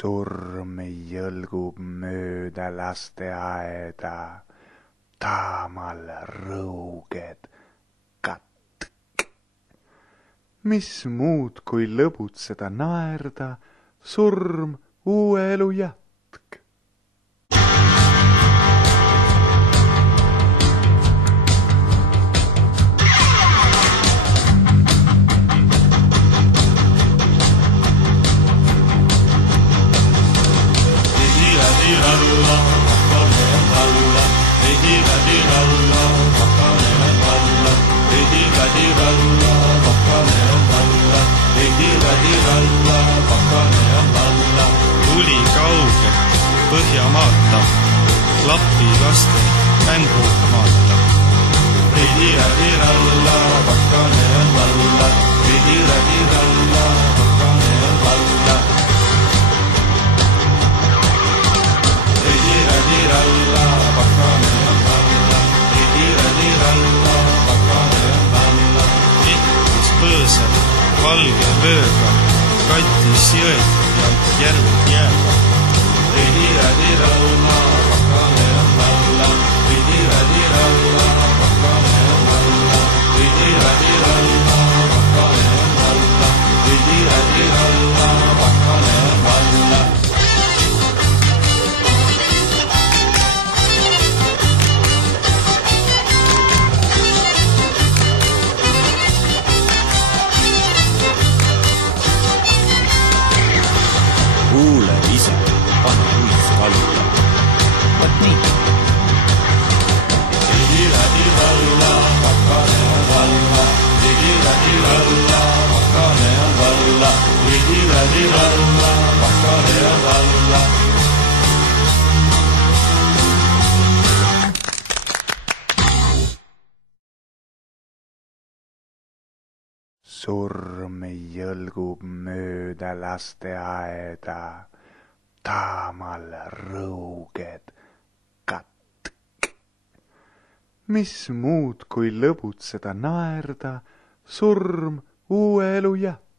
Surm jõlgub mööda lasteaeda, taamal rõuged katk. Mis muud kui lõbutseda naerda, surm uue elu jätk. Tuli kauge Põhjamaata, Lapi laste mängumaata. Ridira-diralla, pakane on valla, ridira-diralla, pakane on valla. Ridira-diralla, pakane on valla, ridira-diralla, pakane on valla. Ehtis põõsal valge vööga, kattis jõed ja järved jääga. Ridira-diralla, pakane on valla, ridira-diralla, pakane on valla, ridira-diralla, pakane on valla, ridira-diralla, pakane on valla. Kuule isa, pane uisk alla. Vaat nii. Ridira-diralla, pakane on valla, ridira-diralla, pakane on valla, ridira-diralla, pakane on valla. Surm jõlgub mööda lasteaeda, taamal rõuged katk. Mis muud kui lõbutseda naerda, surm uue elu jätk.